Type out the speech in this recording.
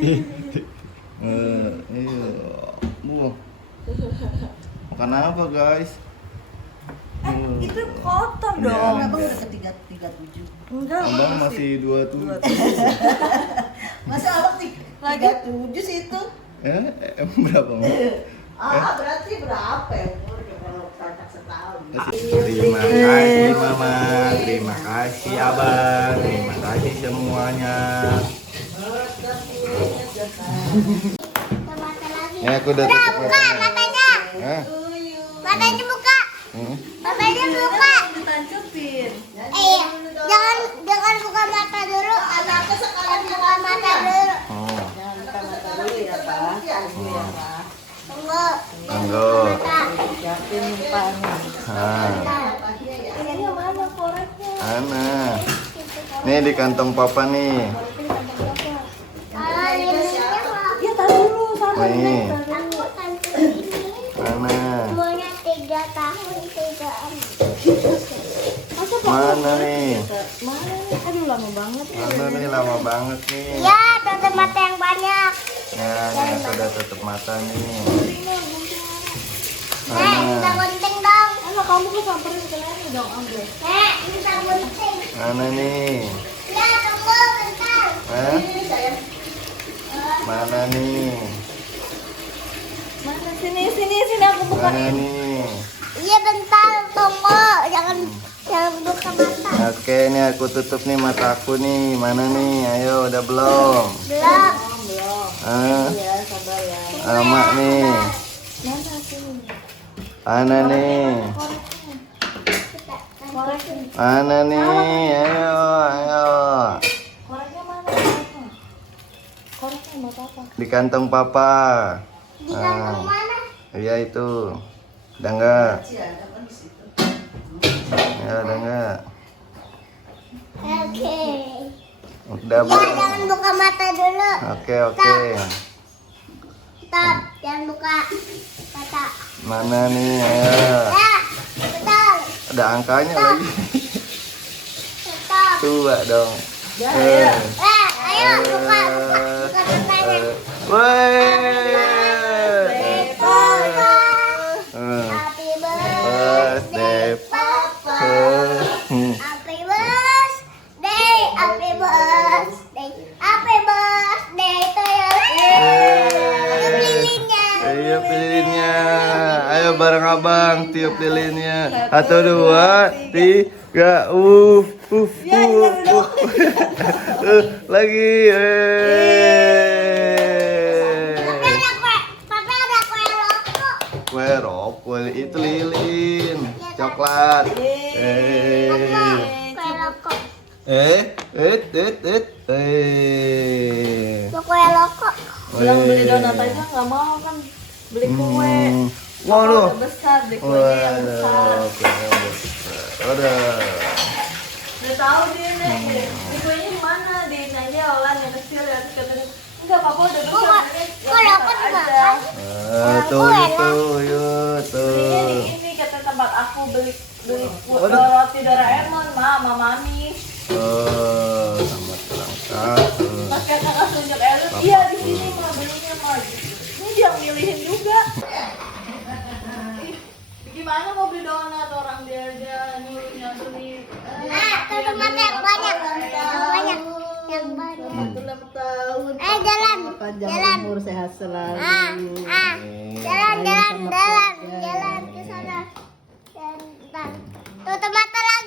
Iya. Bu. Makan apa guys? Itu kotor dong. Iya. Abang udah ke 37. Enggak, Abang masih 27. Masa abang 37 sih itu? Emang berapa? Berarti berapa ya umur kalau kakak setahun? Terima kasih Mama, terima kasih Abang, terima kasih semuanya. Ya aku udah tutup Buka matanya. Hah? Matanya buka. Matanya buka. ditancapin. Iya. Jangan buka mata dulu. Apa sekalian buka mata dulu. Oh, Jangan buka mata dulu ya Pak. Tunggu ya Pak. Tunggu. monggo. Siapin Pak nih. Ini mana koreknya? Ana. Nih di kantong papa nih. Kalau ini Ya tahu dulu sama Nih. aku tante ini. Mana? Umurnya 3 tahun 3 Masa Mana nih? mana nih? Aduh lama banget. Mana nih lama banget nih. Ya, tutup mata yang banyak. Ya, nih aku udah tutup mata nih. Minta Mana? gunting dong. Anak kamu kok samperin ke lain dong ambil. Minta gunting. Mana nih? Ya, tunggu bentar. Hah? Mana nih? Mana sini aku buka. Mana nih? Iya, bentar, tunggu. Jangan buka mata. Oke, nih aku tutup nih mata aku nih. Mana nih? Ayo, udah belum? Belum. Ah, Ya sabar ya. lama nih. Mana sini? Mana nih? Koreknya. Mana nih? Ayo. Koreknya mana? Koreknya mau apa? Di kantong papa. Di kantong mana? Iya itu. Udah enggak? Iya, kan di situ. Ya, udah enggak? Oke. Udah Ya, belum? jangan buka mata dulu. Oke. Stop, jangan buka mata. Mana nih? Ayo. Ya, betul. Ada angkanya lagi. Stop. Tua dong. Ya, Ayo buka matanya. Woi. Happy birthday, Papa. Happy birthday, happy birthday, happy birthday to you. Tiup lilinnya. Ayo lilinnya. Ayo bareng abang tiup lilinnya. 1, 2, 3. Lagi. Papa ada kue loko. Kue rokok itu lilin. Coklat. Kue loko. Mau kue loko. bilang beli donat aja nggak mau kan beli kue. Waduh. Udah besar, beli kuenya yang besar. Udah. Udah tahu dia nih, di kuenya di mana? Di aja Olan yang kecil ya. Terus katanya, enggak Papa udah besar. Kok loko juga kan? Tuh itu, yuk Belinya di tuh. ini kata tempat aku beli Waduh. roti Doraemon, sama Mami. Selamat ulang tahun. Mas kakak nggak tunjuk Elut, iya di sini mah belinya mah. Ini dia yang milihin juga. Gimana mau beli donat orang dia aja nyuruh. Tutup mata yang banyak. Yang banyak. Ulang tahun. Jalan. Panjang Jalan. umur, sehat selalu. Jalan ke sana. Jalan. Tutup mata lagi.